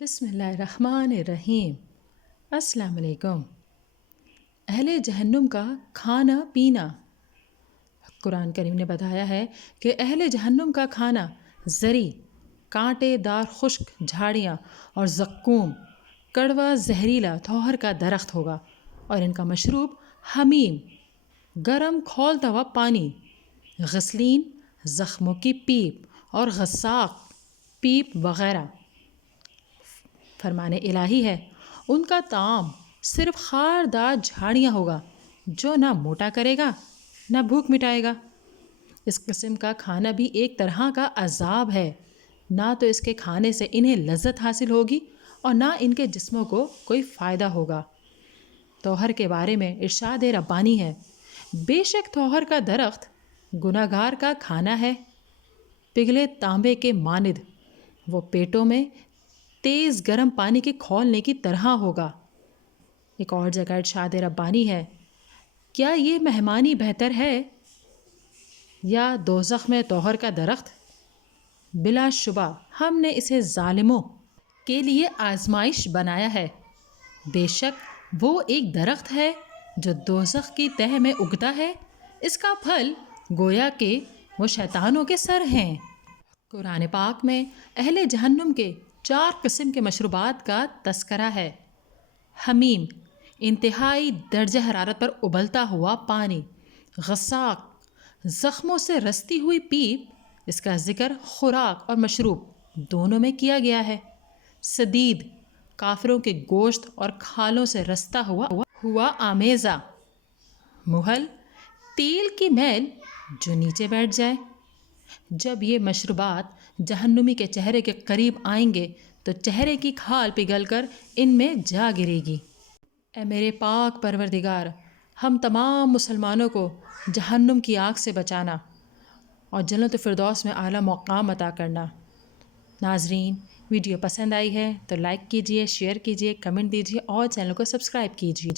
बिस्मिल्लाहिर्रहमानिर्रहीम। अस्सलाम वालेकुम। अहले जहन्नुम का खाना पीना। कुरान करीम ने बताया है कि अहले जहन्नुम का खाना ज़री, कांटेदार खुश्क झाड़ियाँ और ज़क्कूम, कड़वा जहरीला थौहर का दरख्त होगा, और इनका मशरूब हमीम, गरम खौलता हुआ पानी, गसलीन, ज़ख्मों की पीप और गस्साक पीप वग़ैरह। फरमाने इलाही है, उनका ताम सिर्फ खारदार झाड़ियाँ होगा जो ना मोटा करेगा ना भूख मिटाएगा। इस किस्म का खाना भी एक तरह का अजाब है। ना तो इसके खाने से इन्हें लज्जत हासिल होगी और ना इनके जिस्मों को कोई फ़ायदा होगा। तौहर के बारे में इरशाद रब्बानी है, बेशक तौहर का दरख्त गुनाहगार का खाना है, पिघले तांबे के मानिद वो पेटों में तेज़ गर्म पानी के खौलने की तरह होगा। एक और जगह इरशाद रब्बानी है, क्या ये मेहमानी बेहतर है या दोज़ख में तौहर का दरख्त? बिलाशुबा हमने इसे ज़ालिमों के लिए आजमाइश बनाया है। बेशक वो एक दरख्त है जो दोज़ख की तह में उगता है, इसका फल गोया के वो शैतानों के सर हैं। कुरान पाक में अहले जहन्नुम के 4 किस्म के मशरूबात का तस्करा है। हमीम, इंतहाई दर्जा हरारत पर उबलता हुआ पानी। गस्साक, ज़ख्मों से रसती हुई पीप, इसका ज़िक्र खुराक और मशरूब दोनों में किया गया है। सदीद, काफिरों के गोश्त और खालों से रसता हुआ आमेज़ा। मुहल, तेल की मैल जो नीचे बैठ जाए। जब ये मशरूबात जहन्नुमी के चेहरे के करीब आएंगे तो चेहरे की खाल पिघलकर इनमें जा गिरेगी। ए मेरे पाक परवरदिगार, हम तमाम मुसलमानों को जहन्नुम की आग से बचाना और जन्नत फिरदौस में आला मकाम अता करना। नाजरीन, वीडियो पसंद आई है तो लाइक कीजिए, शेयर कीजिए, कमेंट दीजिए और चैनल को सब्सक्राइब कीजिए।